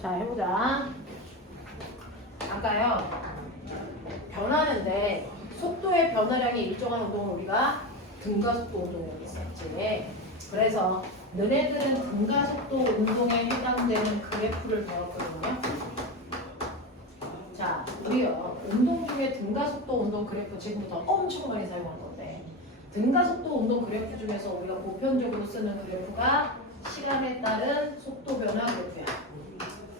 자, 해보자. 아까요, 변하는데 속도의 변화량이 일정한 운동을 우리가 등가속도 운동이라고 했었지. 그래서 너네들은 등가속도 운동에 해당되는 그래프를 배웠거든요. 자, 우리요, 운동 중에 등가속도 운동 그래프 지금부터 엄청 많이 사용할 건데, 등가속도 운동 그래프 중에서 우리가 보편적으로 쓰는 그래프가 시간에 따른 속도 변화 그래프야.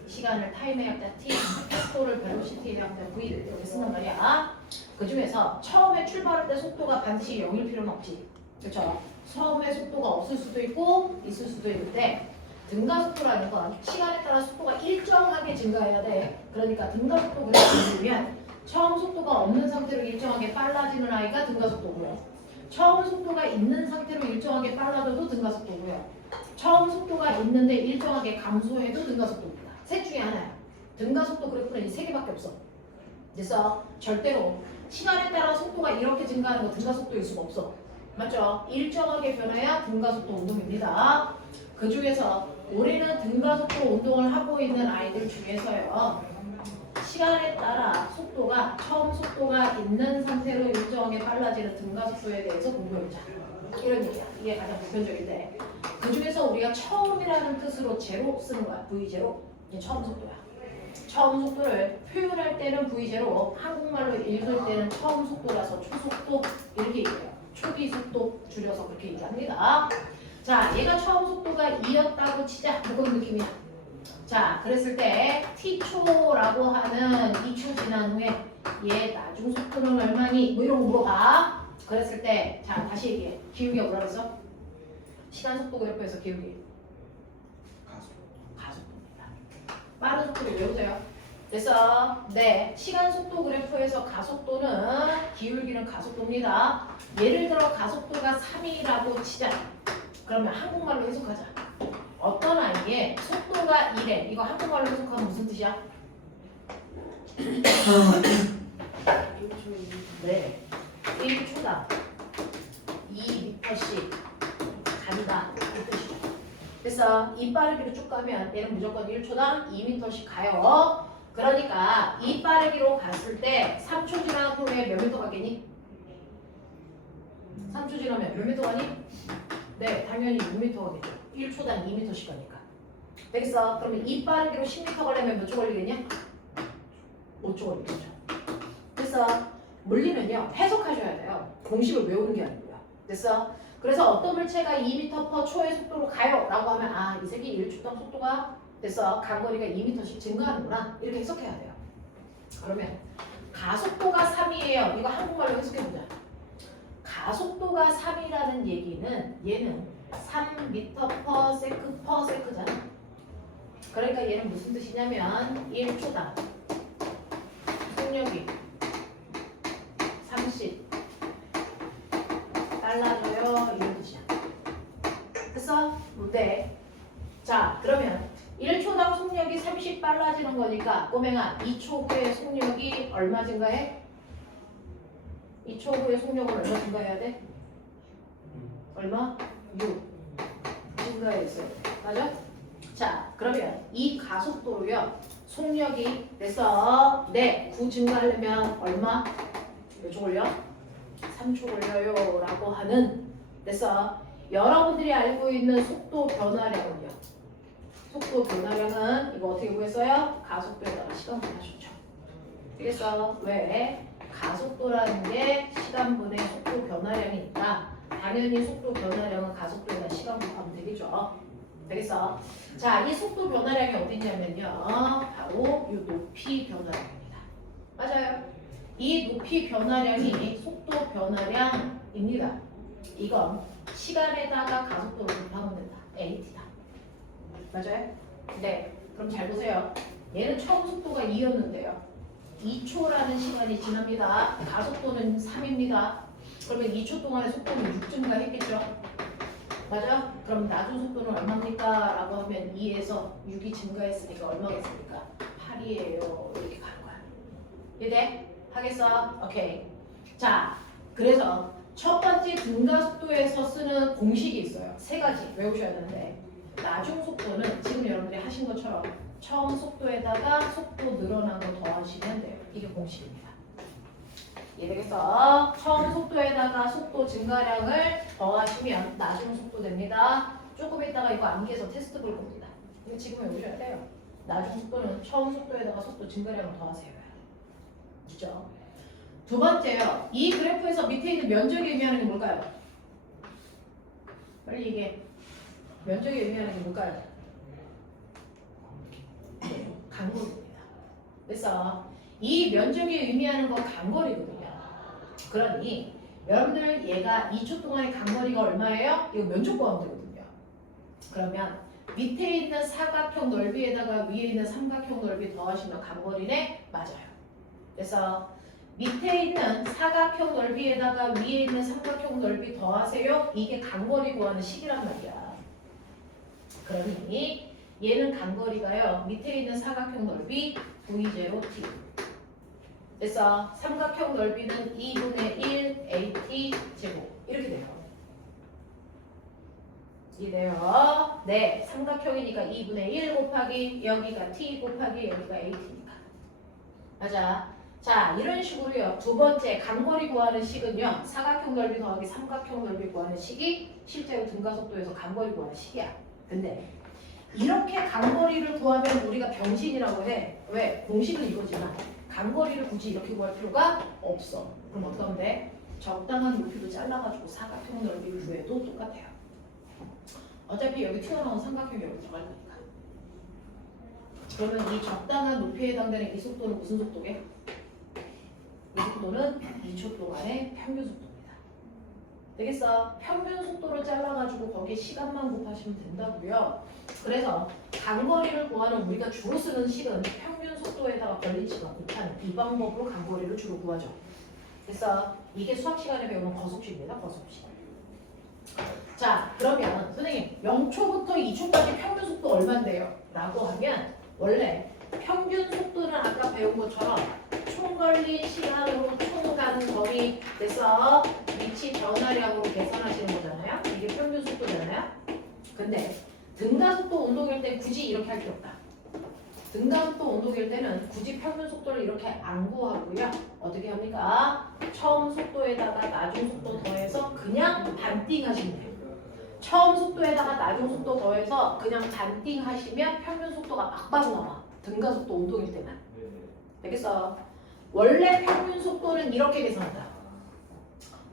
시간을 타임의 약자 t, 속도를 벨로시티의 약자 v 이렇게 쓰는 말이야. 그 중에서 처음에 출발할 때 속도가 반드시 0일 필요는 없지. 그렇죠? 처음에 속도가 없을 수도 있고 있을 수도 있는데 등가속도라는 건 시간에 따라 속도가 일정하게 증가해야 돼. 그러니까 등가속도 그래프를 보면 처음 속도가 없는 상태로 일정하게 빨라지는 아이가 등가속도고요. 처음 속도가 있는 상태로 일정하게 빨라져도 등가속도고요. 처음 속도가 있는데 일정하게 감소해도 등가속도입니다. 셋 중에 하나야. 등가속도 그래프는 이 세 개밖에 없어. 그래서 절대로 시간에 따라 속도가 이렇게 증가하는 거 등가속도일 수가 없어. 맞죠? 일정하게 변해야 등가속도 운동입니다. 그 중에서 우리는 등가속도 운동을 하고 있는 아이들 중에서요. 시간에 따라 속도가 처음 속도가 있는 상태로 일정하게 빨라지는 등가속도에 대해서 공부해보자. 이런 얘기야. 이게 가장 보편적인데 그 중에서 우리가 처음이라는 뜻으로 제로 쓰는 거야. V0. 이게 처음 속도야. 처음 속도를 표현할 때는 V0, 한국말로 읽을 때는 처음 속도라서 초속도 이렇게 얘기해요. 초기 속도 줄여서 그렇게 얘기합니다. 자, 얘가 처음 속도가 2였다고 치자. 무거운 느낌이야. 자, 그랬을 때 t초라고 하는 2초 지난 후에 얘 나중 속도는 얼마니? 뭐 이런 거 물어봐. 그랬을 때, 자, 다시 얘기해. 기울기가 뭐라 그랬어? 시간 속도 그래프에서 기울기. 가속도입니다. 빠른 속도를 외우세요. 그래서 네, 시간 속도 그래프에서 가속도는 기울기는 가속도입니다. 예를 들어 가속도가 3이라고 치자. 그러면 한국말로 해석하자. 어떤 아이의 속도가 1에 이거 한국말로 해석하면 무슨 뜻이야? 네, 1초당 2m씩 간다 이 뜻이죠. 그래서 이 빠르기로 쭉 가면 얘는 무조건 1초당 2m씩 가요. 그러니까 이 빠르기로 갔을 때 3초 지난 후에 몇 미터 가겠니? 3초 지나면 몇 미터 가니? 네, 당연히 6미터 가겠죠. 1초당 2m씩 가니까. 되겠어? 그러면 이 빠르기로 10m 가려면 몇 초 걸리겠냐? 5초 걸리겠죠. 그래서 물리는요, 해석하셔야 돼요. 공식을 외우는 게 아니고요. 됐어? 그래서 어떤 물체가 2m/초의 속도로 가요 라고 하면 아, 이 색이 1초당 속도가 됐어. 간거리가 2m씩 증가하는구나. 이렇게 해석해야 돼요. 그러면 가속도가 3이에요. 이거 한국말로 해석해보자. 가속도가 3이라는 얘기는 얘는 3m/s잖아. 그러니까 얘는 무슨 뜻이냐면 1초당 속력이 30 빨라져요 이런 뜻이야. 그래서 네. 자, 그러면 1초당 속력이 30 빨라지는 거니까 꼬맹아 2초 후에 속력이 얼마 증가해? 2초 후에 속력은 얼마 증가해야 돼? 얼마? 6 증가했어요. 맞아? 자, 그러면 이 가속도로요. 속력이 돼서 네, 9 증가하려면 얼마? 몇 초 걸려? 3초 걸려요 라고 하는 그래서 여러분들이 알고 있는 속도 변화량은요. 속도 변화량은 이거 어떻게 구했어요? 가속도에다가 시간분 하셨죠. 그래서 왜 가속도라는 게 시간분의 속도 변화량이 있다. 당연히 속도 변화량은 가속도에다 시간분 하면 되겠죠. 되겠어? 자, 이 속도 변화량이 어디 있냐면요. 바로 이 높이 변화량입니다. 맞아요. 이 높이 변화량이 속도 변화량입니다. 이건 시간에다가 가속도를 곱하면 된다. AT다. 맞아요? 네. 그럼 잘 보세요. 얘는 처음 속도가 2였는데요. 2초라는 시간이 지납니다. 가속도는 3입니다. 그러면 2초 동안의 속도는 6 증가했겠죠? 맞아? 그럼 나중 속도는 얼마입니까? 라고 하면 2에서 6이 증가했으니까 얼마겠습니까? 8이에요. 이렇게 가는 거야. 이해돼? 하겠어? 오케이. 자, 그래서 첫 번째 등가속도에서 쓰는 공식이 있어요. 세 가지 외우셔야 되는데 나중 속도는 지금 여러분들이 하신 것처럼 처음 속도에다가 속도 늘어난 거 더하시면 돼요. 이게 공식입니다. 이해되겠어? 처음 속도에다가 속도 증가량을 더하시면 나중 속도 됩니다. 조금 있다가 이거 암기해서 테스트 볼 겁니다. 이거 지금 외우셔야 돼요. 나중 속도는 처음 속도에다가 속도 증가량을 더하세요. 그죠? 두 번째요. 이 그래프에서 밑에 있는 면적이 의미하는 게 뭘까요? 빨리 얘기해. 면적이 의미하는 게 뭘까요? 간거리입니다. 그래서 이 면적이 의미하는 건 간거리거든요. 그러니 여러분들 얘가 2초 동안의 간거리가 얼마예요? 이거 면적 구하면 되거든요. 그러면 밑에 있는 사각형 넓이에다가 위에 있는 삼각형 넓이 더하시면 간거리네? 맞아요. 그래서 밑에 있는 사각형 넓이에다가 위에 있는 삼각형 넓이 더하세요. 이게 간거리 구하는 식이란 말이야. 그러니 얘는 간거리가요. 밑에 있는 사각형 넓이 V0T. 그래서 삼각형 넓이는 2분의 1 AT 제곱. 이렇게 돼요. 이래요. 네, 삼각형이니까 2분의 1 곱하기 여기가 T 곱하기 여기가 AT니까. 맞아. 자, 이런 식으로요. 두 번째 간거리 구하는 식은요. 사각형 넓이 더하기 삼각형 넓이 구하는 식이 실제로 등가속도에서 간거리 구하는 식이야. 근데 이렇게 간거리를 구하면 우리가 병신이라고 해. 왜? 공식은 이거지만 간거리를 굳이 이렇게 구할 필요가 없어. 그럼 어떻게 하면 돼? 적당한 높이도 잘라가지고 사각형 넓이 구해도 똑같아요. 어차피 여기 튀어나온 삼각형이 여기 들어갈 거니까. 그러면 이 적당한 높이에 해당되는 이 속도는 무슨 속도게? 이 속도는 2초 동안의 평균 속도입니다. 되겠어? 평균 속도를 잘라가지고 거기에 시간만 곱하시면 된다고요. 그래서 간거리를 구하는 우리가 주로 쓰는 식은 평균 속도에다가 걸린 시간 곱하는 이 방법으로 간거리를 주로 구하죠. 그래서 이게 수학 시간에 배우는 거속식입니다. 거속식. 자, 그러면 선생님 0초부터 2초까지 평균 속도 얼마인데요? 라고 하면 원래 평균 속도는 아까 배운 것처럼 총 걸린 시간으로 총 가는 거리 돼서 위치 변화량으로 계산하시는 거잖아요. 이게 평균 속도잖아요. 근데 등가속도 운동일 때 굳이 이렇게 할 필요 없다. 등가속도 운동일 때는 굳이 평균 속도를 이렇게 안 구하고요. 어떻게 합니까? 처음 속도에다가 나중 속도 더해서 그냥 반띵 하시면 돼요. 처음 속도에다가 나중 속도 더해서 그냥 반띵 하시면 평균 속도가 막바로 나와. 등가속도 운동일 때만. 되겠어? 원래 평균 속도는 이렇게 계산한다.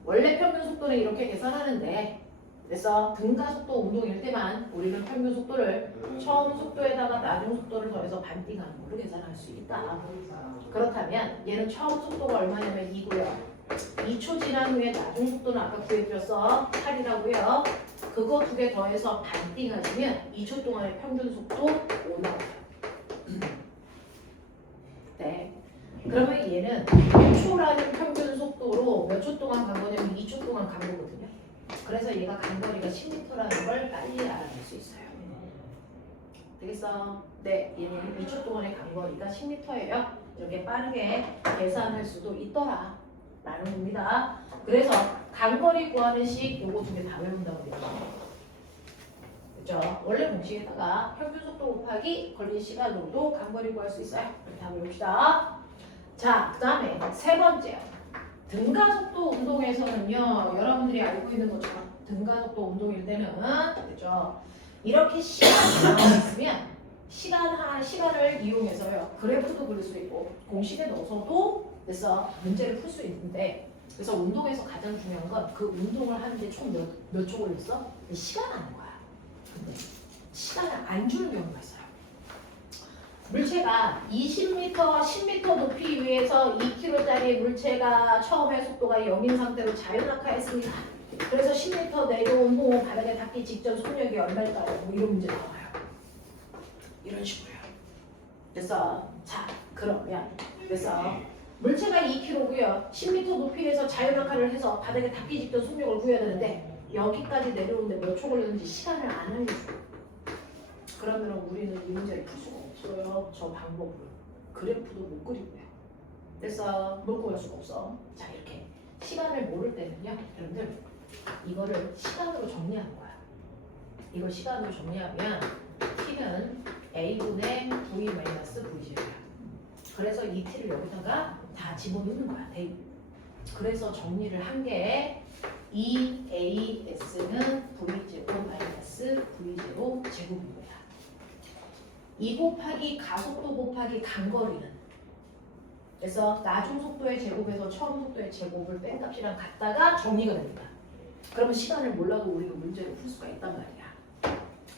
원래 평균 속도는 이렇게 계산하는데 그래서 등가속도 운동일 때만 우리는 평균 속도를 처음 속도에다가 나중 속도를 더해서 반띵하는 걸로 계산할 수 있다. 그렇다면 얘는 처음 속도가 얼마냐면 2고요. 2초 지난 후에 나중 속도는 아까 구해드렸어. 8이라고요. 그거 두 개 더해서 반띵하시면 2초 동안의 평균 속도 5 나와요. 네. 그러면 얘는 6초라는 평균 속도로 몇 초 동안 간 거냐면 2초 동안 간 거거든요. 그래서 얘가 간거리가 10m라는 걸 빨리 알아낼 수 있어요. 되겠어? 네, 얘는 2초 동안의 간거리가 10m예요. 이렇게 빠르게 계산할 수도 있더라 라는 겁니다. 그래서 간거리 구하는 식 요거 두 개 다 외운다고 그랬죠. 그렇죠? 원래 공식에다가 평균 속도 곱하기 걸린 시간으로도 간거리 구할 수 있어요. 다 외웁시다. 자, 그 다음에 세 번째. 등가속도 운동에서는요, 여러분들이 알고 있는 것처럼 등가속도 운동일 때는, 그죠? 이렇게 시간이 나와 있으면, 시간을 이용해서요, 그래프도 그릴 수 있고, 공식에 넣어서도 그래서 문제를 풀 수 있는데, 그래서 운동에서 가장 중요한 건 그 운동을 하는데 총 몇 초 걸렸어? 시간 하는 거야. 근데 시간을 안 주는 경우가 있어요. 물체가 20m, 10m 높이 위에서 2kg짜리 물체가 처음에 속도가 0인 상태로 자유낙하했습니다. 그래서 10m 내려온 후 바닥에 닿기 직전 속력이 얼마일까요? 뭐 이런 문제 나와요. 이런 식으로요. 그래서 자, 그러면 그래서 물체가 2kg고요. 10m 높이에서 자유낙하를 해서 바닥에 닿기 직전 속력을 구해야 되는데 여기까지 내려오는데 몇 초 걸렸는지 시간을 안 알려줘요. 그러면 우리는 이 문제를 풀 수가 없어요. 저 방법으로. 그래프도 못 그리고요. 그래서 뭘 구할 수가 없어. 자, 이렇게 시간을 모를 때는요. 여러분들 이거를 시간으로 정리하는 거야. 이걸 시간으로 정리하면 t는 a분의 v 마이너스 v0이야. 그래서 이 t를 여기다가 다 집어넣는 거야. 그래서 정리를 한 게 2as는 v제곱 마이너스 v0 제곱인 거야. 2 곱하기 가속도 곱하기 간거리는, 그래서 나중 속도의 제곱에서 처음 속도의 제곱을 뺀 값이랑 같다가 정리가 됩니다. 그러면 시간을 몰라도 우리가 문제를 풀 수가 있단 말이야.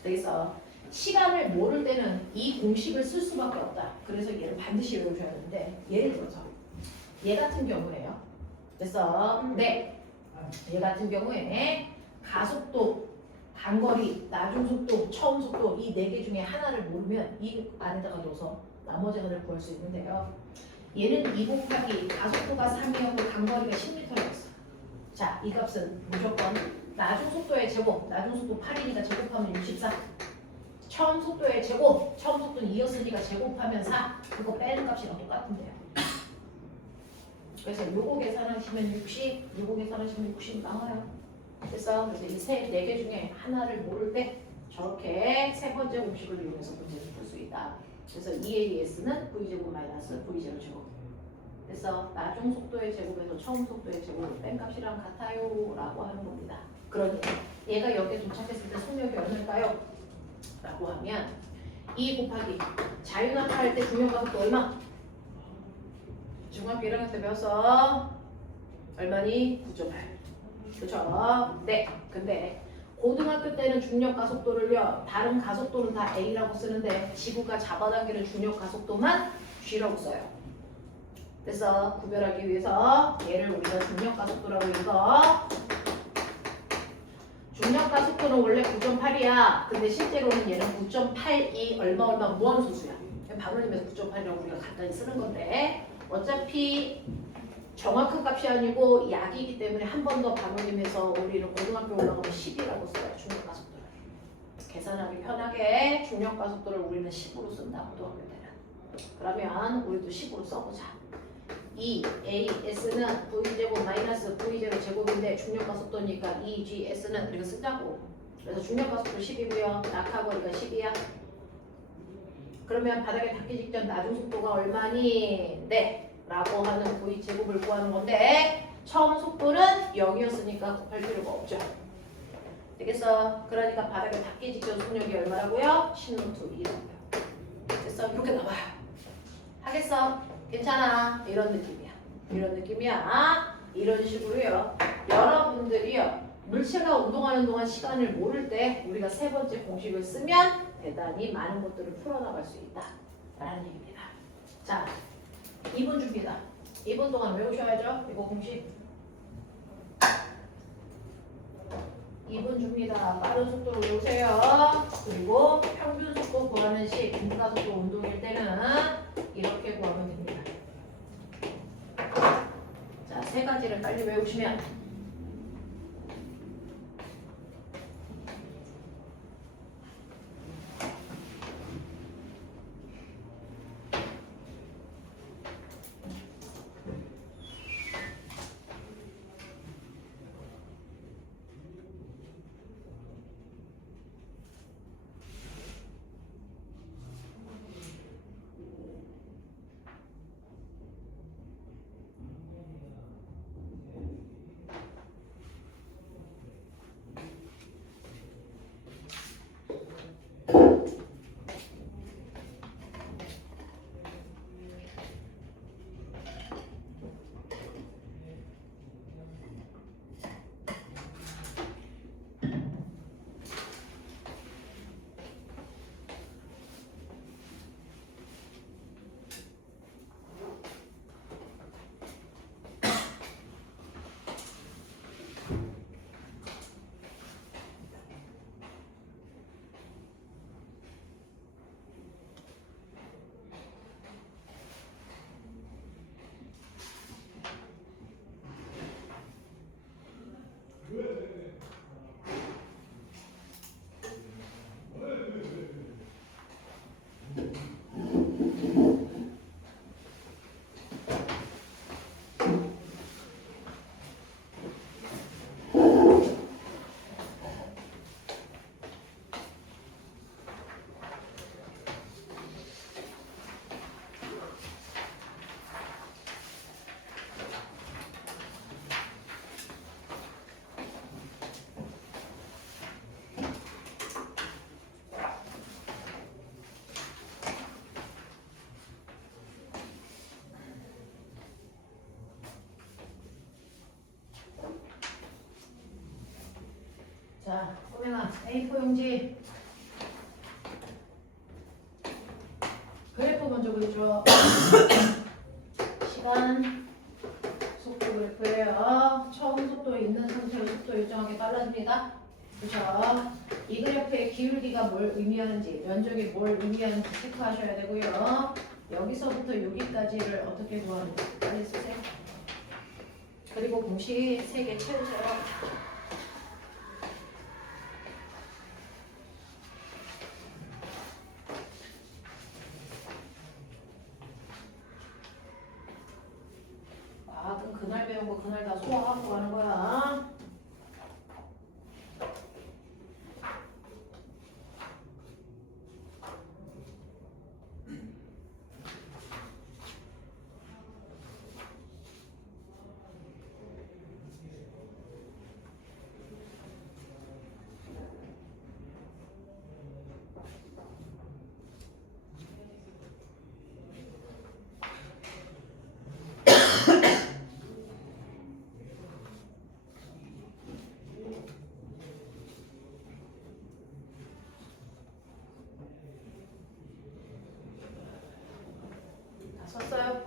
그래서 시간을 모를 때는 이 공식을 쓸 수밖에 없다. 그래서 얘를 반드시 외우셔야 하는데, 예를 들어서 얘 같은 경우에요. 그래서 얘 같은 경우에 가속도, 단거리, 나중속도, 처음속도 이 네 개 중에 하나를 모르면 이 안에다가 넣어서 나머지 하나를 구할 수 있는데요. 얘는 2 곱하기 가속도가 3이었고 단거리가 10m였어. 자, 이 값은 무조건 나중속도의 제곱, 나중속도 8이니까 제곱하면 64. 처음 속도의 제곱, 처음 속도는 2였으니까 제곱하면 4. 그거 빼는 값이랑 똑같은데요. 그래서 요거 계산하시면 60, 요거 계산하시면 60 나와요. 그래서 이 네 개 중에 하나를 모를 때 저렇게 세 번째 공식을 이용해서 문제를 풀 수 있다. 그래서 2AS는 V제곱 마이너스 V0 제곱. 그래서 나중 속도의 제곱에서 처음 속도의 제곱을 뺀 값이랑 같아요 라고 하는 겁니다. 그러니 얘가 여기에 도착했을 때 속력이 얼마일까요? 라고 하면 2 곱하기 자유낙하할 때 중력가속도 얼마? 중학교 1학년 때 배웠어. 얼마니? 9.8. 그렇죠? 네. 근데 고등학교 때는 중력 가속도를요, 다른 가속도는 다 A라고 쓰는데 지구가 잡아당기는 중력 가속도만 G라고 써요. 그래서 구별하기 위해서 얘를 우리가 중력 가속도라고 읽어. 중력 가속도는 원래 9.8이야. 근데 실제로는 얘는 9.82 얼마 무한소수야. 반올림에서 9.8이라고 우리가 간단히 쓰는 건데, 어차피 정확한 값이 아니고 약이기 때문에 한 번 더 반올림해서 우리는 고등학교 올라가면 10이라고 써요. 중력 가속도를. 계산하기 편하게 중력 가속도를 우리는 10으로 쓴다. 고등학교 때는. 그러면 우리도 10으로 써보자. 2AS는 V제곱 마이너스 V0 제곱인데 중력 가속도니까 2GS는 우리가 쓰자고. 그래서 중력 가속도 10이고요. 낙하거리가 10이야. 그러면 바닥에 닿기 직전 나중 속도가 얼마니? 네. 라고 하는 V 제곱을 구하는 건데, 처음 속도는 0이었으니까 곱할 필요가 없죠. 되겠어? 그러니까 바닥에 닿기 직전 속력이 얼마라고요? 10루트 2라고요. 됐어? 이렇게 나와요. 하겠어? 괜찮아? 이런 느낌이야. 이런 느낌이야. 이런 식으로요. 여러분들이요, 물체가 운동하는 동안 시간을 모를 때 우리가 세 번째 공식을 쓰면 대단히 많은 것들을 풀어나갈 수 있다 라는 얘기입니다. 자, 2분 줍니다. 2분 동안 외우셔야죠. 이거 공식. 2분 줍니다. 빠른 속도로 외우세요. 그리고 평균 속도 구하는 시 등가속도 운동일 때는 이렇게 구하면 됩니다. 자, 세 가지를 빨리 외우시면 자, 꼬맹아, A4 용지. 그래프 먼저 그리죠. 시간, 속도 그래프예요. 처음 속도 있는 상태로 속도 일정하게 빨라집니다. 그렇죠? 이 그래프의 기울기가 뭘 의미하는지, 면적이 뭘 의미하는지 체크하셔야 되고요. 여기서부터 여기까지를 어떻게 구하는지 빨리 쓰세요. 그리고 공식 3개 채우세요. 그럼 그날 배운 거 그날 다 소화하고 가는 거야. 다 썼어요?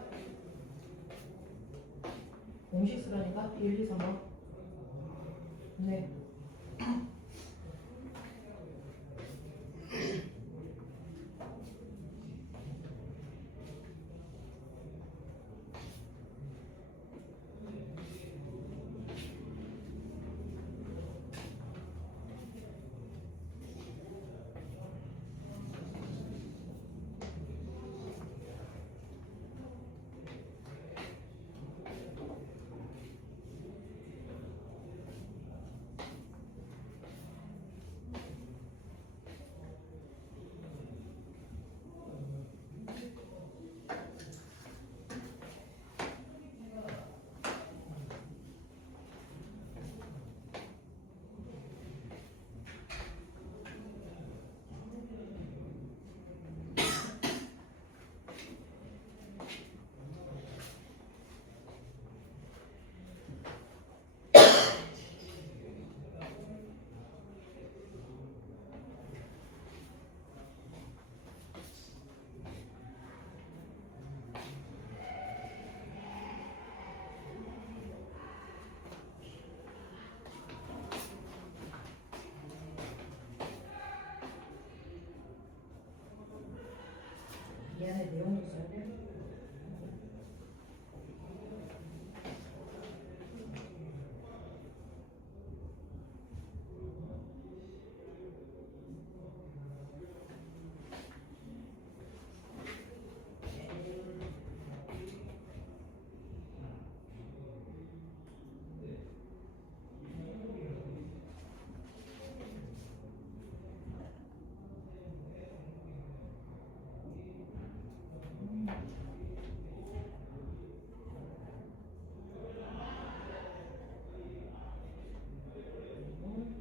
공식 쓰라니까? 1, 2, 3, 4. 네. 이 안에 내용도 써야 돼?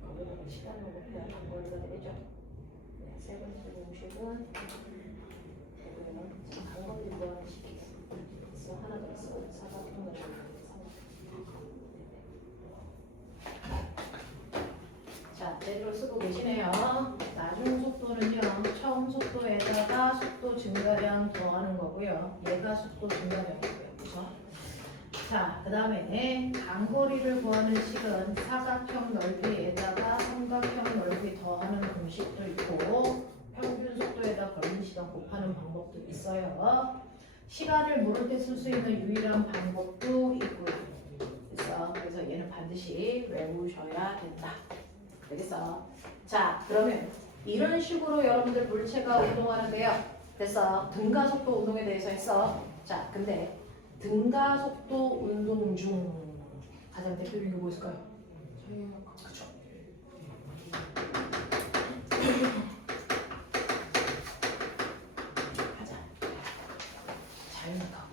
거기다가 시간을 목표한 걸로 내죠. 네, 세 번째 공식은 여기는 지금 방법이 뭐하는 식이에요. 그래서 하나 더 있어. 사각형을 자, 제대로 쓰고 계시네요. 나중 속도는요, 처음 속도에다가 속도 증가량 더하는 거고요. 얘가 속도 증가량이고요. 그렇죠? 자, 그 다음에 간거리를 구하는 식은 사각형 넓이에다가 삼각형 넓이 더하는 공식도 있고 평균 속도에다 걸린 시간 곱하는 방법도 있어요. 시간을 모를 때 쓸 수 있는 유일한 방법도 있고요. 그래서 얘는 반드시 외우셔야 된다. 알겠어? 자, 그러면 이런 식으로 여러분들 물체가 운동하는데요. 됐어? 등가속도 운동에 대해서 했어. 자, 근데 등가속도 운동 중 가장 대표적인 게 뭐 있을까요? 그렇죠. 가자. 자유낙하.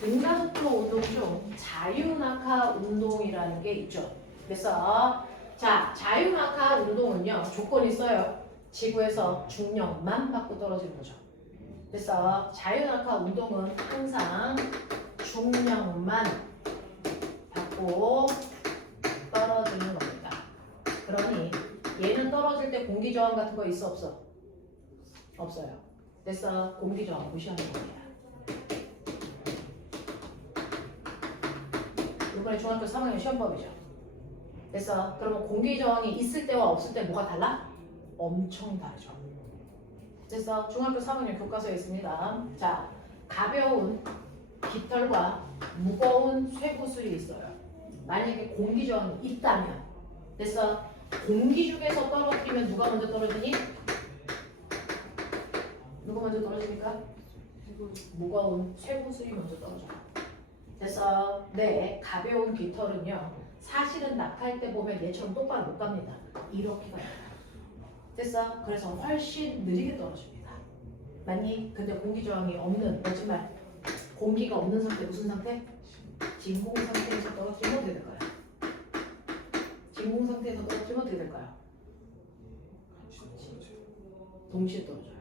등가속도 운동 중 자유낙하 운동이라는 게 있죠. 그래서 자, 자유낙하 운동은요, 조건이 있어요. 지구에서 중력만 받고 떨어지는 거죠. 그래서 자유낙하 운동은 항상 중력만 받고 떨어지는 겁니다. 그러니 얘는 떨어질 때 공기 저항 같은 거 있어 없어? 없어요. 됐어. 공기 저항 무시하는 거야. 이번에 중학교 3학년 시험법이죠. 됐어. 그러면 공기 저항이 있을 때와 없을 때 뭐가 달라? 엄청 다르죠. 됐어. 중학교 3학년 교과서에 있습니다. 자, 가벼운 깃털과 무거운 쇠구슬이 있어요. 만약에 공기 저항이 있다면, 됐어. 공기 중에서 떨어뜨리면 누가 먼저 떨어지니? 누가 먼저 떨어집니까? 무거운 쇠구슬이 먼저 떨어져요. 됐어. 네, 가벼운 깃털은요. 사실은 낙하할 때 보면 얘처럼 똑바로 못 갑니다. 이렇게 가요. 됐어. 그래서 훨씬 느리게 떨어집니다. 맞니? 근데 공기 저항이 없는, 거짓말. 공기가 없는 상태 무슨 상태? 진공 상태에서 떨어지면 어떻게 될까요? 진공 상태에서 떨어지면 어떻게 될까요? 동시에 떨어져요.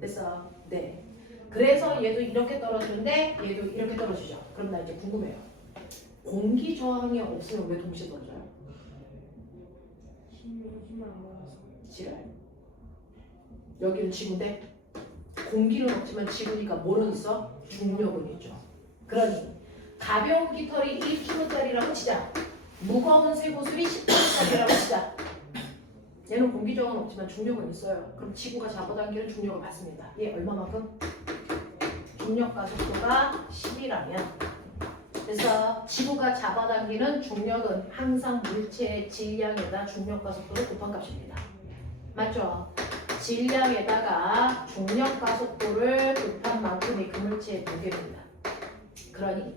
됐어. 네. 그래서 얘도 이렇게 떨어지는데 얘도 이렇게 떨어지죠. 그럼 나 이제 궁금해요. 공기 저항이 없으면 왜 동시에 떨어져요? 힘을 안 받아서. 지랄. 여기는 지구인데 공기는 없지만 지구니까 뭐는 있어? 중력은 있죠. 그러니 가벼운 깃털이 1kg짜리라고 치자. 무거운 쇠구슬이 10kg짜리라고 치자. 얘는 공기 저항은 없지만 중력은 있어요. 그럼 지구가 잡아당기는 중력을 받습니다. 얘 얼마만큼? 중력과 속도가 10이라면 그래서 지구가 잡아당기는 중력은 항상 물체의 질량에다 중력과 속도를 곱한 값입니다. 맞죠? 질량에다가 중력과 속도를 곱한 만큼이 그 물체의 무게입니다. 그러니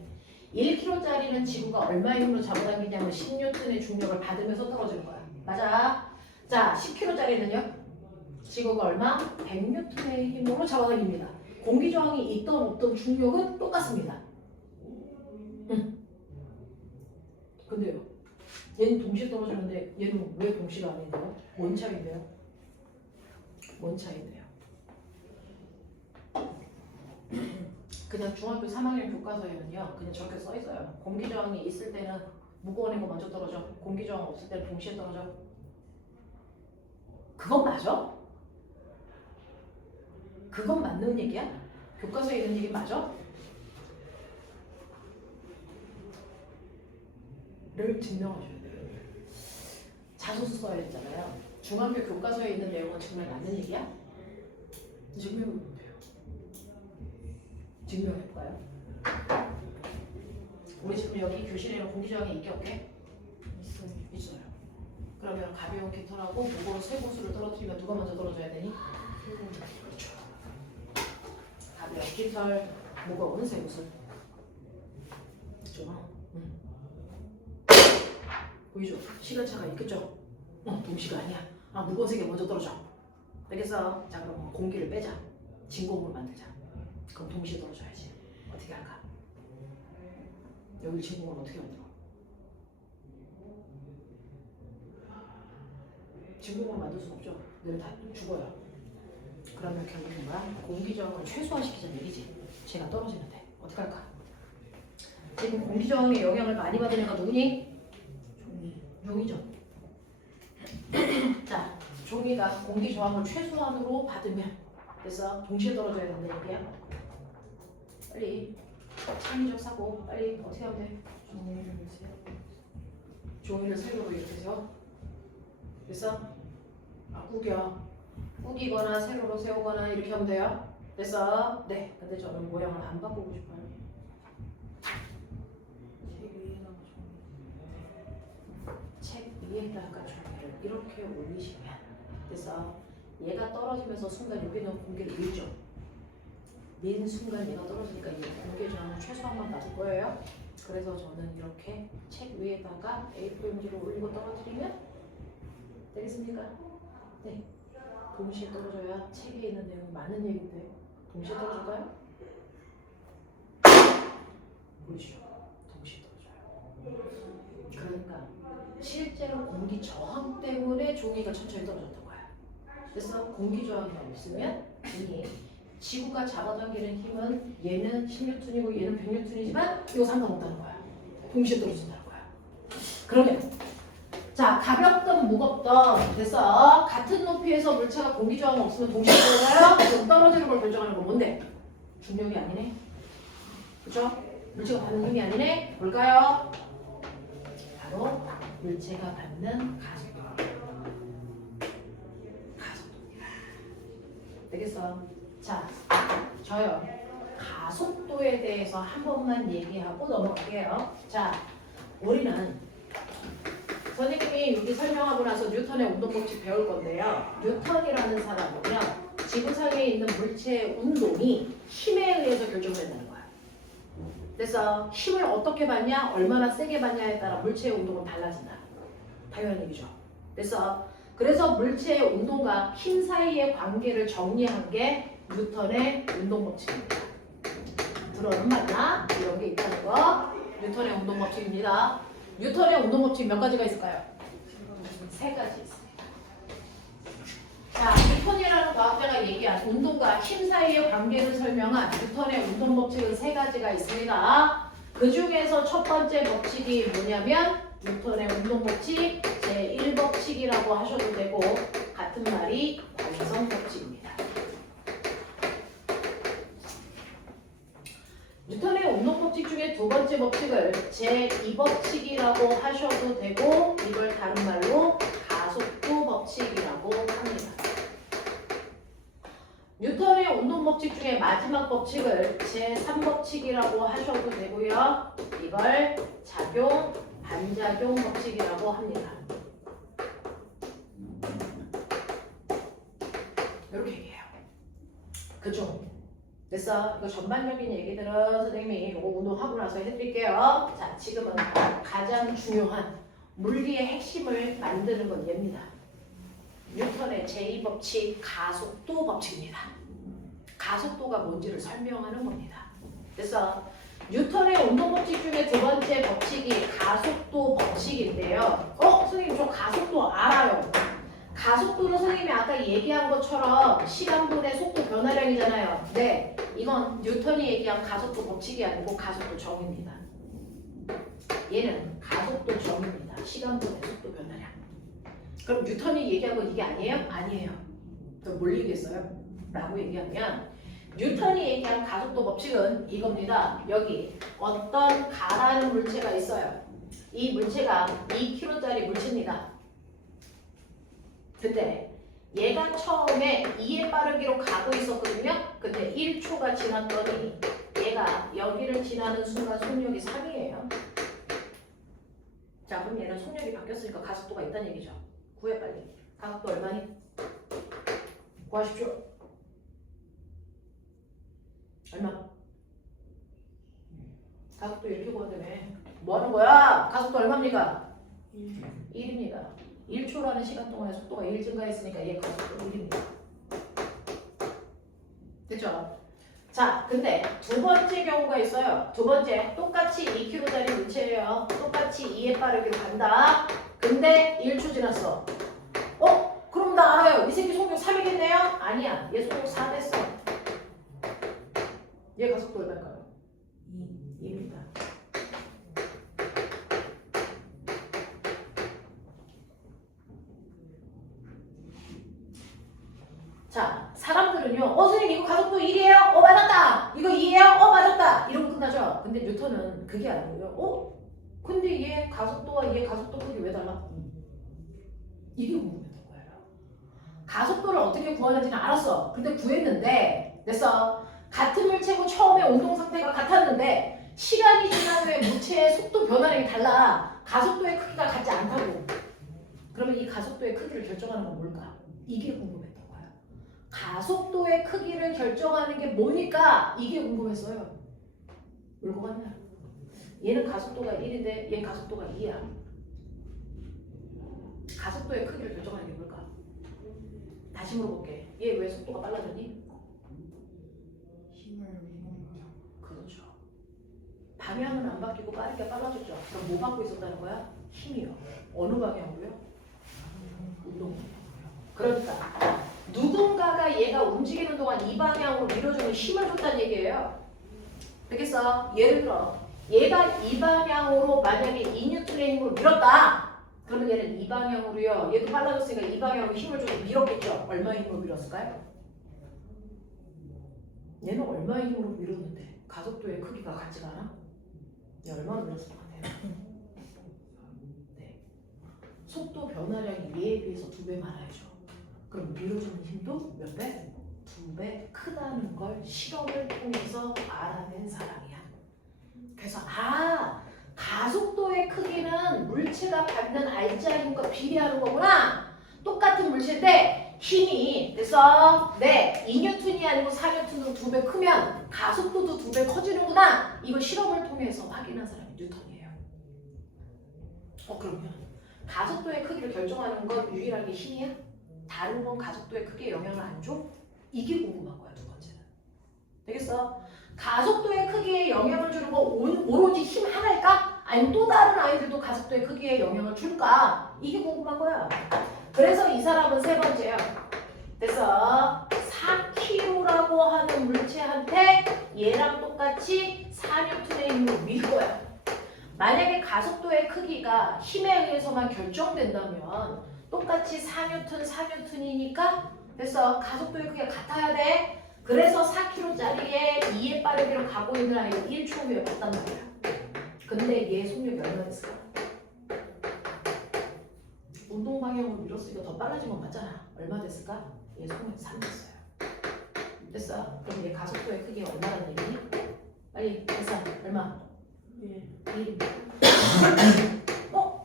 1kg짜리는 지구가 얼마의 힘으로 잡아당기냐면 10N의 중력을 받으면서 떨어지는 거야. 맞아? 자, 10kg짜리는요? 지구가 얼마? 100N의 힘으로 잡아당깁니다. 공기 저항이 있던 없던 중력은 똑같습니다. 근데요, 얘는 동시에 떨어지는데 얘는 왜 동시가 아닌데요? 뭔 차이인데요? 뭔 차이인데요? 그냥 중학교 3학년 교과서에는요, 그냥 저렇게 써 있어요. 공기 저항이 있을 때는 무거운 애가 먼저 떨어져. 공기 저항 없을 때는 동시에 떨어져. 그건 맞아? 그건 맞는 얘기야? 교과서에 있는 얘기 맞아? 를 증명하셔야 돼요. 자소서 써야 되잖아요. 중학교 교과서에 있는 내용은 정말 맞는 얘기야? 증명해보면 돼요. 증명해볼까요? 우리 지금 여기 교실에는 공기저항이 있게 없게? 있어요. 그러면 가벼운 깃털하고 무거운 쇠구슬을 떨어뜨리면 누가 먼저 떨어져야 되니? 그렇죠. 가벼운 깃털, 무거운 쇠구슬. 그렇죠? 보이죠? 시간차가 있겠죠? 동시가 아니야. 무거운 세계 먼저 떨어져. 알겠어? 자, 그럼 공기를 빼자. 진공으로 만들자. 그럼 동시에 떨어져야지. 어떻게 할까? 여기 진공을 어떻게 만들어? 진공으로 만들 수 없죠. 내일 다 죽어요. 그러면 결국은 뭐야? 공기 저항을 최소화시키자는 얘기지. 제가 떨어지는데 어떻게 할까? 지금 공기 저항에 영향을 많이 받은 애가 누구니? 종이죠. 자, 종이가 공기 저항을 최소한으로 받으면 그래서 동시에 떨어져야 된다는 얘기야. 빨리 창의적 사고 빨리 어떻게 하면 돼? 종이를 세로로 이렇게 세워. 됐어? 꾸기거나 세로로 세우거나 이렇게 하면 돼요. 됐어? 네. 근데 저는 모양을 안 바꾸고 싶어요. 책 위에다가 종이를 이렇게 올리시면 그래서 얘가 떨어지면서 순간 여기는 공기를 밀죠. 민 순간 얘가 떨어지니까 이 공기 저항은 최소한만 받을 거예요. 그래서 저는 이렇게 책 위에다가 A4 용지를 올리고 떨어뜨리면 되겠습니까? 네. 동시에 떨어져야 책에 있는 내용이 많은 얘기인데 동시에 떨어질까요? 보이시죠? 동시에 떨어져요. 그러니까 실제로 공기 저항 때문에 종이가 천천히 떨어졌던 거야. 그래서 공기 저항이 없으면 이 지구가 잡아당기는 힘은 얘는 10N이고 얘는 100N이지만 이거 상관없다는 거야. 동시에 떨어진다는 거야. 그러면 자 자, 가볍든 무겁든 됐어. 같은 높이에서 물체가 공기 저항 없으면 동시에 떨어져요. 떨어지는 걸 결정하는 건 뭔데? 중력이 아니네. 그죠? 물체가 받는 힘이 아니네. 뭘까요? 바로 물체가 받는 가속도. 가속도입니다. 되겠어? 자, 저요. 가속도에 대해서 한 번만 얘기하고 넘어갈게요. 자, 우리는 선생님이 여기 설명하고 나서 뉴턴의 운동법칙 배울 건데요. 뉴턴이라는 사람은요, 지구상에 있는 물체의 운동이 힘에 의해서 결정된다는 거야. 그래서 힘을 어떻게 받냐, 얼마나 세게 받냐에 따라 물체의 운동은 달라진다. 당연한 얘기죠. 그래서 물체의 운동과 힘 사이의 관계를 정리한 게 뉴턴의 운동법칙입니다. 들어는 맞나? 이런 게 있다는 거. 뉴턴의 운동법칙입니다. 뉴턴의 운동법칙 몇 가지가 있을까요? 세 가지 있습니다. 자, 뉴턴이라는 과학자가 얘기한 운동과 힘 사이의 관계를 설명한 뉴턴의 운동법칙은 세 가지가 있습니다. 그 중에서 첫 번째 법칙이 뭐냐면 뉴턴의 운동법칙 제1법칙이라고 하셔도 되고 같은 말이 관성법칙입니다. 뉴턴의 운동법칙 중에 두 번째 법칙을 제2법칙이라고 하셔도 되고 이걸 다른 말로 가속도 법칙이라고 합니다. 뉴턴의 운동법칙 중에 마지막 법칙을 제3법칙이라고 하셔도 되고요. 이걸 작용, 반작용 법칙이라고 합니다. 이렇게 얘기해요. 그죠? 됐어? 이거 전반적인 얘기들은 선생님이 이거 운동하고 나서 해드릴게요. 자, 지금은 가장 중요한 물리의 핵심을 만드는 건 얘입니다. 뉴턴의 제2법칙 가속도 법칙입니다. 가속도가 뭔지를 설명하는 겁니다. 그래서 뉴턴의 운동법칙 중에 두 번째 법칙이 가속도 법칙인데요. 선생님 저 가속도 알아요. 가속도는 선생님이 아까 얘기한 것처럼 시간분의 속도 변화량이잖아요. 네, 이건 뉴턴이 얘기한 가속도 법칙이 아니고 가속도 정입니다. 얘는 가속도 정입니다. 시간분의 속도 변화량. 그럼 뉴턴이 얘기한 건 이게 아니에요? 아니에요. 그럼 뭘 얘기했어요? 라고 얘기하면 뉴턴이 얘기한 가속도 법칙은 이겁니다. 여기 어떤 가라는 물체가 있어요. 이 물체가 2kg짜리 물체입니다. 근데 얘가 처음에 2의 빠르기로 가고 있었거든요. 근데 1초가 지났더니 얘가 여기를 지나는 순간 속력이 3이에요. 자, 그럼 얘는 속력이 바뀌었으니까 가속도가 있다는 얘기죠. 구해 빨리. 가속도 얼마니? 구하십시오. 얼마? 가속도 이렇게 구한다며. 뭐 하는 거야? 가속도 얼마입니까? 1입니다. 1초라는 시간 동안에 속도가 1 증가했으니까 얘 가속도 1입니다. 됐죠? 자, 근데 두 번째 경우가 있어요. 두 번째, 똑같이 2kg짜리 물체예요. 똑같이 2의 빠르기로 간다. 근데 1초 지났어. 그럼 나 알아요. 이 새끼 속력 3이겠네요? 아니야. 얘 속력 4 됐어. 얘 가속도 얼마일까요? 2입니다. 자, 사람들은요. 선생님 이거 가속도 1이에요? 맞았다. 이거 2예요? 맞았다. 이러고 끝나죠. 근데 뉴턴은 그게 아니고요. 근데 얘 가속도와 얘 가속도 크기 왜 달라? 이게 궁금했던 거예요. 가속도를 어떻게 구하는지는 알았어. 근데 구했는데 됐어. 같은 물체고 처음에 운동 상태가 같았는데 시간이 지난 후에 물체의 속도 변화량이 달라. 가속도의 크기가 같지 않다고. 그러면 이 가속도의 크기를 결정하는 건 뭘까? 이게 궁금했던 거예요. 가속도의 크기를 결정하는 게 뭐니까 이게 궁금했어요. 울고 갔냐? 얘는 가속도가 1인데 얘는 가속도가 2야. 가속도의 크기를 결정하는 게 뭘까? 다시 물어볼게. 얘 왜 속도가 빨라졌니? 힘을 이용하자. 그렇죠. 방향은 안 바뀌고 빠르게 빨라졌죠. 그럼 뭐 받고 있었다는 거야? 힘이요. 어느 방향으로요? 운동. 그러니까 누군가가 얘가 움직이는 동안 이 방향으로 밀어주는 힘을 줬다는 얘기예요. 되겠어? 예를 들어 얘가 이 방향으로 만약에 2N의 힘으로 밀었다. 그러면 얘는 이 방향으로요. 얘도 빨라졌으니까 이 방향으로 힘을 좀 밀었겠죠. 얼마의 힘으로 밀었을까요? 얘는 얼마의 힘으로 밀었는데 가속도의 크기가 같지가 않아? 얘 얼마나 밀었을 것 같아요? 네. 속도 변화량이 얘에 비해서 2배 많아야죠. 그럼 밀어주는 힘도 몇 배? 2배 크다는 걸 실험을 통해서 알아낸 사람이야. 그래서 가속도의 크기는 물체가 받는 알자 힘과 비례하는 거구나. 똑같은 물체인데 힘이 그래서 2뉴턴이 아니고 4뉴턴으로 2배 크면 가속도도 2배 커지는구나. 이걸 실험을 통해서 확인한 사람이 뉴턴이에요. 그러면 가속도의 크기를 결정하는 건 유일하게 힘이야? 다른 건 가속도의 크기에 영향을 안 줘? 이게 궁금한 거야, 두 번째는. 되겠어? 가속도의 크기에 영향을 주는 건 오로지 힘 하나일까? 아니면 또 다른 아이들도 가속도의 크기에 영향을 줄까? 이게 궁금한 거야. 그래서 이 사람은 세 번째야. 그래서 4kg라고 하는 물체한테 얘랑 똑같이 4N의 힘으로 밀 거야. 만약에 가속도의 크기가 힘에 의해서만 결정된다면 똑같이 4N, 4N이니까 그래서 가속도의 크기가 같아야 돼. 그래서 4kg짜리에 2의 빠르기로 가고 있는 아이가 1초 후에 봤단 말이야. 근데 얘 속력이 얼마 됐을까? 운동 방향으로 밀었으니까 더 빨라진 건 맞잖아. 얼마 됐을까? 얘 속력이 3 됐어요. 됐어? 그럼 얘 가속도의 크기가 얼마라는 얘기니? 빨리 계산. 얼마? 1입니다.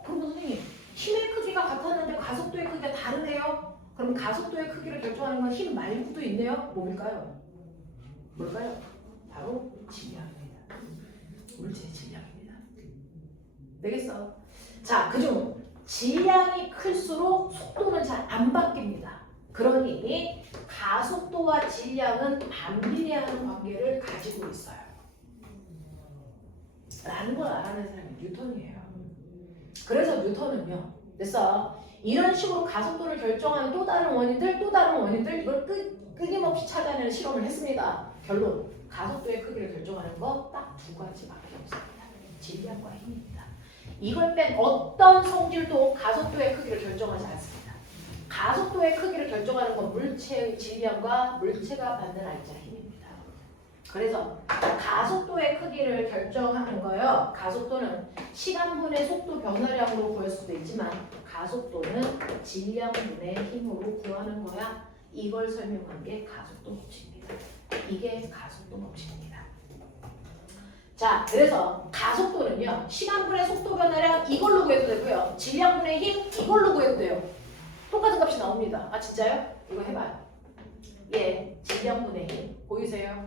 그럼 선생님 힘의 크기가 같았는데 가속도의 크기가 다르네요? 그럼 가속도의 크기를 결정하는 건 힘 말고도 있네요? 뭘까요? 바로 질량입니다. 물체의 질량입니다. 되겠어? 자, 그중 질량이 클수록 속도는 잘 안 바뀝니다. 그러니 가속도와 질량은 반비례하는 관계를 가지고 있어요. 라는 걸 알아낸 사람이 뉴턴이에요. 그래서 뉴턴은요. 그래서 이런 식으로 가속도를 결정하는 또 다른 원인들 이걸 끊임없이 찾아내는 실험을 했습니다. 결론, 가속도의 크기를 결정하는 거 딱 2가지밖에 없습니다. 질량과 힘입니다. 이걸 뺀 어떤 성질도 가속도의 크기를 결정하지 않습니다. 가속도의 크기를 결정하는 건 물체의 질량과 물체가 받는 알자 힘입니다. 그래서 가속도의 크기를 결정하는 거요. 가속도는 시간분의 속도 변화량으로 구할 수도 있지만 가속도는 질량분의 힘으로 구하는 거야. 이걸 설명한 게 가속도 법칙입니다. 이게 가속도 법칙입니다. 자, 그래서 가속도는요. 시간분의 속도 변화량 이걸로 구해도 되고요. 질량분의 힘 이걸로 구해도 돼요. 똑같은 값이 나옵니다. 아 진짜요? 이거 해봐요. 예, 질량분의 힘 보이세요?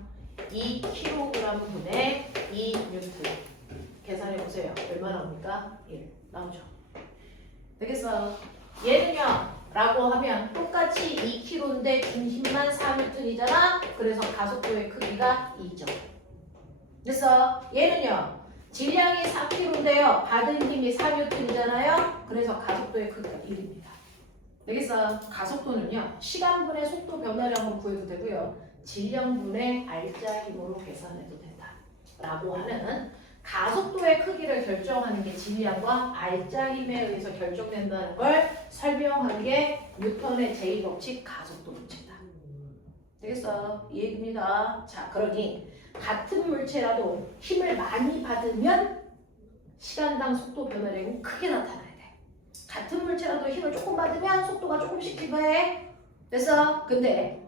2kg 분의 2N 계산해보세요. 얼마 나옵니까? 1 나오죠. 되겠어? 얘는요 라고 하면 똑같이 2kg인데 준 힘만 4N이잖아. 그래서 가속도의 크기가 2죠. 그래서 얘는요 질량이 4kg인데요 받은 힘이 4N이잖아요. 그래서 가속도의 크기가 1입니다. 되겠어? 가속도는요 시간분의 속도 변화량으로 구해도 되고요 질량분의 알자 힘으로 계산해도 된다 라고 하는 가속도의 크기를 결정하는 게 질량과 알자 힘에 의해서 결정된다는 걸 설명한 게 뉴턴의 제2법칙 가속도 법칙이다. 되겠어? 이 얘기입니다. 자, 그러니 같은 물체라도 힘을 많이 받으면 시간당 속도 변화량이 크게 나타나야 돼. 같은 물체라도 힘을 조금 받으면 속도가 조금씩 증가해. 됐어? 근데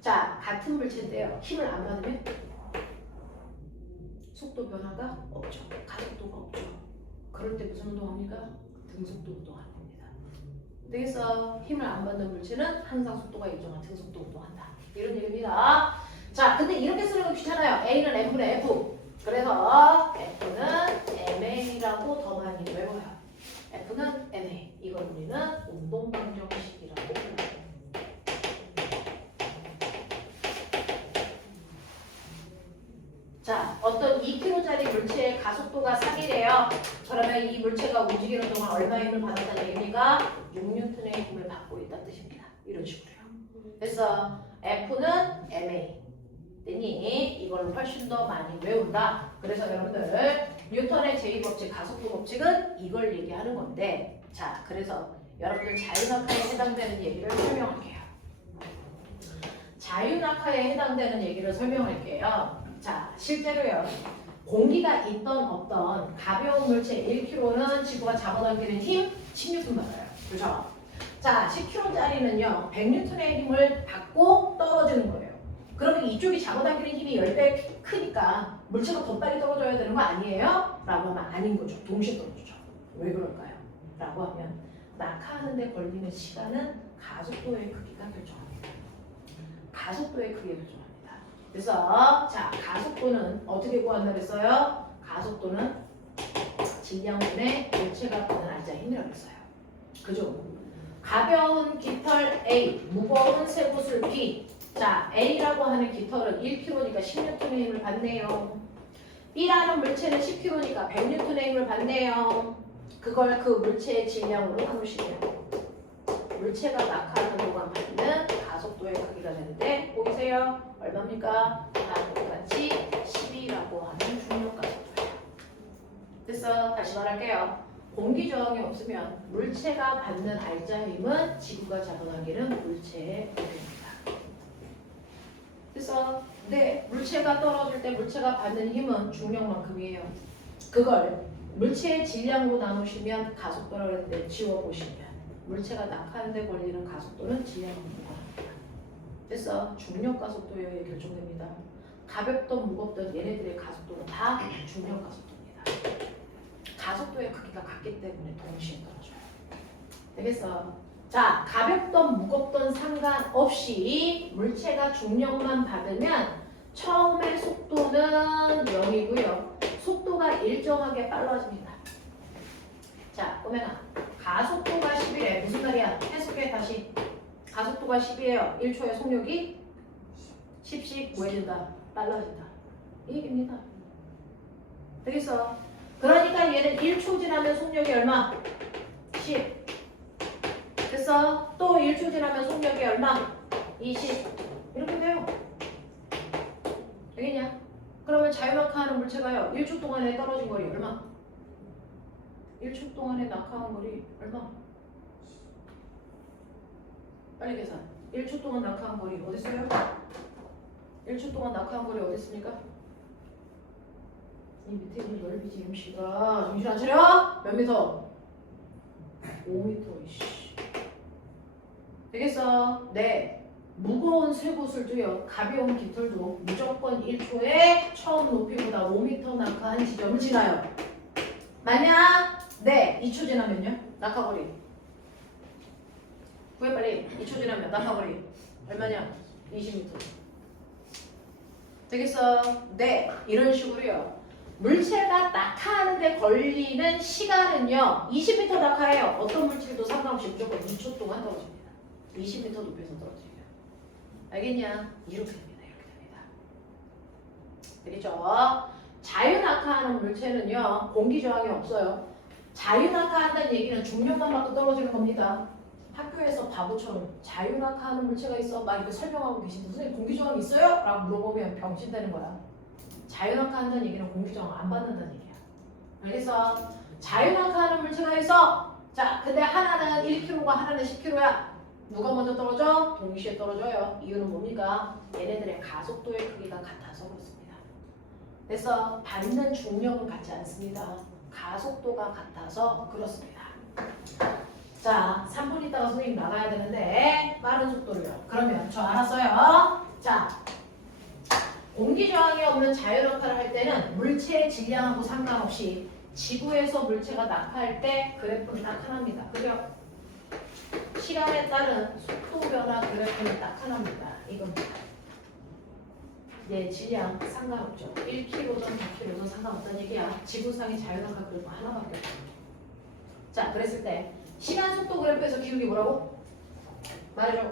자, 같은 물체인데요. 힘을 안 받으면 속도 변화가 없죠. 가속도가 없죠. 그럴 때 무슨 운동합니까? 등속도 운동하는 겁니다. 되겠어? 힘을 안 받는 물체는 항상 속도가 일정한 등속도 운동한다. 이런 얘기입니다. 자, 근데 이렇게 쓰는 거 귀찮아요. A는 M분의 F. 그래서 F는 MA라고 더 많이 외워요. F는 MA. 이걸 우리는 운동방정식이라고 불러요. 자, 어떤 2kg짜리 물체의 가속도가 3이래요. 그러면 이 물체가 움직이는 동안 얼마의 힘을 받았다는 얘기가 6N의 힘을 받고 있다는 뜻입니다. 이런 식으로요. 그래서 F는 MA. 됐니? 이걸 훨씬 더 많이 외운다. 그래서 여러분들 뉴턴의 제2법칙 가속도 법칙은 이걸 얘기하는 건데 자 그래서 여러분들 자유낙하에 해당되는 얘기를 설명할게요. 자유낙하에 해당되는 얘기를 설명할게요. 자 실제로요. 공기가 있던 없던 가벼운 물체 1kg는 지구가 잡아당기는 힘 16분 받아요. 그렇죠? 자 10kg짜리는요 100N의 힘을 받고 떨어지는 거예요. 그러면 이쪽이 잡아당기는 힘이 10배 크니까 물체가 더 빨리 떨어져야 되는 거 아니에요? 라고 하면 아닌 거죠. 동시에 떨어지죠. 왜 그럴까요? 라고 하면 낙하하는 데 걸리는 시간은 가속도의 크기가 결정합니다. 가속도의 크기가 결정합니다. 그래서 자 가속도는 어떻게 구한다고 했어요? 가속도는 질량분의 물체가 받는 알자 힘이라고 했어요. 그죠? 가벼운 깃털 A, 무거운 쇠구슬 B. 자 A라고 하는 깃털은 1kg니까 10N의 힘을 받네요. B라는 물체는 10kg니까 100N의 힘을 받네요. 그걸 그 물체의 질량으로 나누시면 물체가 낙하하는 동안 받는 가속도의 크기가 되는데 보이세요? 얼마입니까? 다 똑같이 10이라고 하는 중력 가속도예요. 됐어? 다시 말할게요. 공기 저항이 없으면 물체가 받는 알자 힘은 지구가 잡아당기는 물체의 무게입니다. 그래서 네, 물체가 떨어질 때 물체가 받는 힘은 중력만큼이에요. 그걸 물체의 질량으로 나누시면 가속도라고 했는데 지워보시면 물체가 낙하하는 데 걸리는 가속도는 질량만큼 합니다. 그래서 중력 가속도에 결정됩니다. 가볍든 무겁든 얘네들의 가속도는 다 중력 가속도입니다. 가속도의 크기가 같기 때문에 동시에 떨어져요. 되겠어? 자, 가볍든 무겁든 상관없이 물체가 중력만 받으면 처음에 속도는 0이고요. 속도가 일정하게 빨라집니다. 자, 꼬맹아. 가속도가 10이래. 무슨 말이야? 해석해 다시. 가속도가 10이에요. 1초의 속력이 10씩 뭐해진다? 빨라진다. 이 얘기입니다. 되겠어? 그러니까 얘는 1초 지나면 속력이 얼마? 10. 됐어? 또 1초 지나면 속력이 얼마? 20. 이렇게 돼요. 되겠냐? 그러면 자유낙하하는 물체가요. 1초 동안에 떨어진 거리 얼마? 1초 동안에 낙하한 거리 얼마? 빨리 계산. 1초 동안 낙하한 거리 어디 있어요? 1초 동안 낙하한 거리 어디 있습니까? 이 밑에 있는 넓이지 MC가 정신 안 차려? 몇 미터? 5미터 이씨. 되겠어? 네. 무거운 쇠구슬도요. 가벼운 깃털도 무조건 1초에 처음 높이보다 5m 낙하한 지점을 지나요. 만약 네. 2초 지나면요? 낙하거리. 구해 빨리. 2초 지나면 낙하거리 얼마냐? 20m. 되겠어? 네. 이런 식으로요. 물체가 낙하하는 데 걸리는 시간은요. 20m 낙하해요. 어떤 물질도 상관없이 무조건 2초 동안 떨어집니다. 20m 높이에서 떨어집니다. 알겠냐? 이렇게 됩니다. 이렇게 됩니다. 되겠죠? 자유낙하하는 물체는요. 공기 저항이 없어요. 자유낙하한다는 얘기는 중력만 받고 떨어지는 겁니다. 학교에서 바보처럼 자유낙하하는 물체가 있어? 막 이렇게 설명하고 계신데 선생님 공기 저항이 있어요? 라고 물어보면 병신되는 거야. 자유낙하한다는 얘기는 공기 저항 안 받는다는 얘기야. 알겠어? 자유낙하하는 물체가 있어. 자, 근데 하나는 1kg가 하나는 10kg야. 누가 먼저 떨어져? 동시에 떨어져요. 이유는 뭡니까? 얘네들의 가속도의 크기가 같아서 그렇습니다. 그래서 받는 중력은 같지 않습니다. 가속도가 같아서 그렇습니다. 자, 3분 있다가 선생님 나가야 되는데 빠른 속도로요. 그러면 저 알았어요. 자, 공기 저항이 없는 자유낙하를 할 때는 물체의 질량하고 상관없이 지구에서 물체가 낙하할 때 그래프는 딱 하나입니다. 그죠? 시간에 따른 속도 변화 그래프는 딱 하나입니다. 이겁니다. 네, 질량 상관없죠. 1kg든 100kg든 상관없다는 얘기야. 지구상의 자유낙하 그래프 하나밖에 없어요. 자, 그랬을 때 시간 속도 그래프에서 기울기 뭐라고? 말해줘.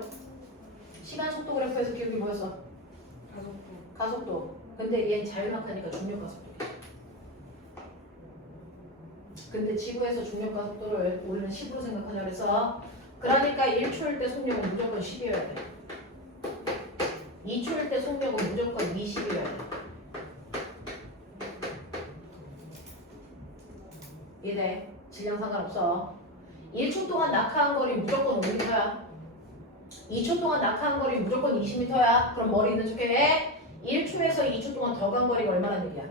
시간 속도 그래프에서 기울기 뭐였어? 가속도. 근데 얘는 자유낙하니까 중력 가속도겠죠. 근데 지구에서 중력 가속도를 우리는 10으로 생각하자 그래서 그러니까 1초일 때 속력은 무조건 10이어야 돼. 2초일 때 속력은 무조건 20이어야 돼. 이래. 질량 상관없어. 1초 동안 낙하한 거리 무조건 5m야. 2초 동안 낙하한 거리 무조건 20m야. 그럼 머리 있는 쪽에 1초에서 2초 동안 더 간 거리가 얼마란 얘기야?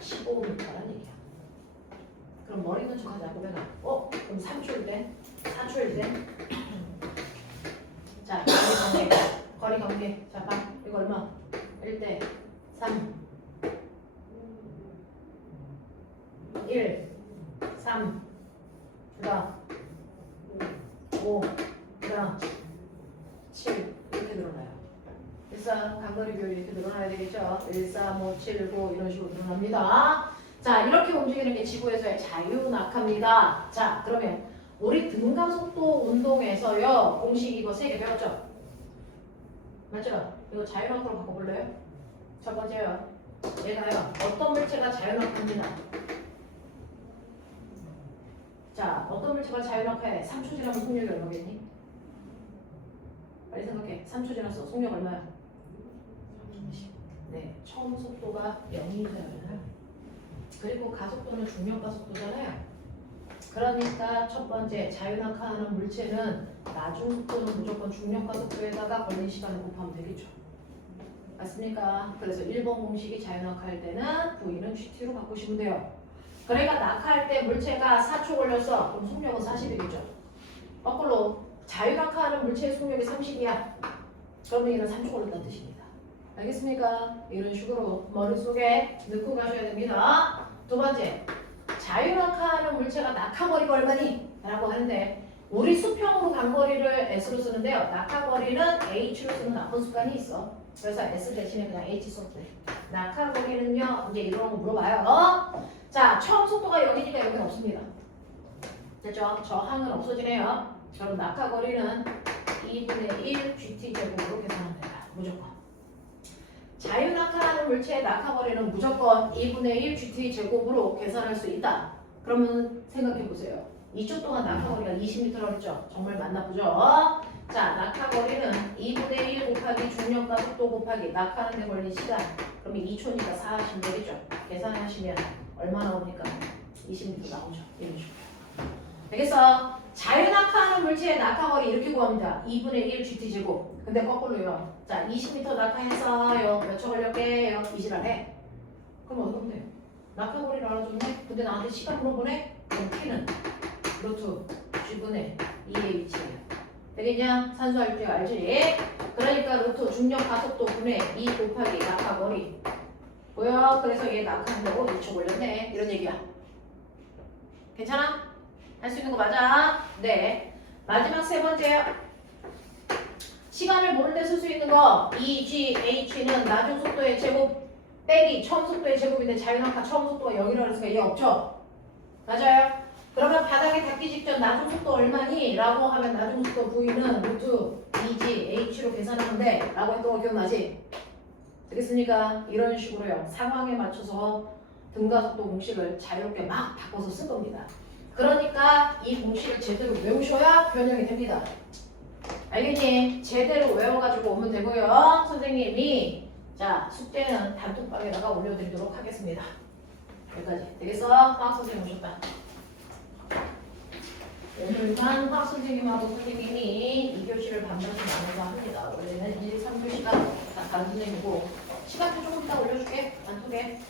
15m란 얘기야. 그럼 머리 있는 척 하자. 보면 그럼 3초일 때? 4초일 때? 자, 거리 관계. 자, 봐. 이거 얼마? 1대 3 1 3 그다음 5 그다음 7 이렇게 늘어나요. 1, 4 간거리 비율이 이렇게 늘어나야 되겠죠? 1, 3, 5, 7, 9 이런 식으로 늘어납니다. 자, 이렇게 움직이는 게 지구에서의 자유낙하입니다. 자, 그러면 우리 등가속도 운동에서요 공식 이거 3개 배웠죠? 맞죠? 이거 자유낙하로 바꿔볼래요? 첫 번째요. 얘가요. 어떤 물체가 자유낙하입니다. 자, 어떤 물체가 자유낙하해? 3초 지나면 속력이 얼마겠니? 빨리 생각해. 3초 지났어. 속력 얼마야? 30. 네, 처음 속도가 0이잖아요. 그리고 가속도는 중력 가속도잖아요. 그러니까 첫 번째 자유낙하하는 물체는 나중 속도는 무조건 중력 가속도에다가 걸린 시간을 곱하면 되겠죠. 맞습니까? 그래서 1번 공식이 자유낙하할 때는 V는 GT로 바꾸시면 돼요. 그러니까 낙하할 때 물체가 4초 걸렸어. 그럼 속력은 40이겠죠. 거꾸로 자유낙하하는 물체의 속력이 30이야. 그러면 얘는 3초 걸렸다는 뜻입니다. 알겠습니까? 이런 식으로 머릿속에 넣고 가셔야 됩니다. 두 번째, 자유낙하하는 물체가 낙하거리가 얼마니? 라고 하는데 우리 수평으로 간 거리를 S로 쓰는데요. 낙하거리는 H로 쓰는 나쁜 습관이 있어. 그래서 S 대신에 그냥 H 써도 돼. 낙하거리는요. 이제 이런 거 물어봐요. 자, 처음 속도가 0이니까 여기는 없습니다. 됐죠? 저항은 없어지네요. 그럼 낙하거리는 2분의 1 GT제곱으로 계산하면 된다. 무조건. 자유낙하하는 물체의 낙하거리는 무조건 2분의 1 GT제곱으로 계산할 수 있다. 그러면 생각해보세요. 2초 동안 낙하거리가 20m라고 했죠? 정말 맞나보죠? 자, 낙하거리는 2분의 1 곱하기 중력가속도 곱하기 낙하하는 데 걸린 시간. 그러면 2초니까 4 하시면 되겠죠? 계산하시면 얼마 나옵니까? 20m 나오죠. 이런 식으로. 알겠어? 자유낙하하는 물체의 낙하거리 이렇게 구합니다. 2분의 1 GT제곱. 근데 거꾸로요. 자, 20m 낙하해서요. 몇 초 걸렸게요? 이지랄해. 그럼 어떻게 하면 돼요? 낙하거리를 알아줬네? 근데 나한테 시간 물어보네? 그럼 T는 루트 G분의 2의 위치예요. 되겠냐? 산수할 줄 알지? 그러니까 루트 중력 가속도 분의 2 곱하기 낙하거리. 보여? 그래서 얘 낙하한다고 2초 걸렸네. 이런 얘기야. 괜찮아? 할 수 있는 거 맞아? 네. 마지막 세 번째요. 시간을 모를 때 쓸 수 있는 거 EGH는 나중 속도의 제곱 빼기 처음 속도의 제곱인데 자유낙하 처음 속도가 0이라고 했으니까 얘 없죠? 맞아요? 그러면 바닥에 닿기 직전 나중 속도 얼마니? 라고 하면 나중 속도 V는 루트 EGH로 계산하면 돼 라고 했던 거 기억나지? 되겠습니까? 이런 식으로요. 상황에 맞춰서 등가속도 공식을 자유롭게 막 바꿔서 쓴 겁니다. 그러니까 이 공식을 제대로 외우셔야 변형이 됩니다. 알겠니? 제대로 외워가지고 오면 되고요. 선생님이 자 숙제는 단톡방에다가 올려드리도록 하겠습니다. 여기까지 되겠어? 화학 선생님 오셨다. 오늘만 화학 선생님하고 선생님이 2교시를 반반씩 나눠서 합니다. 원래는 1, 3교시가 다 다른 선생님이고 시간표 조금 이따 올려줄게. 단톡에.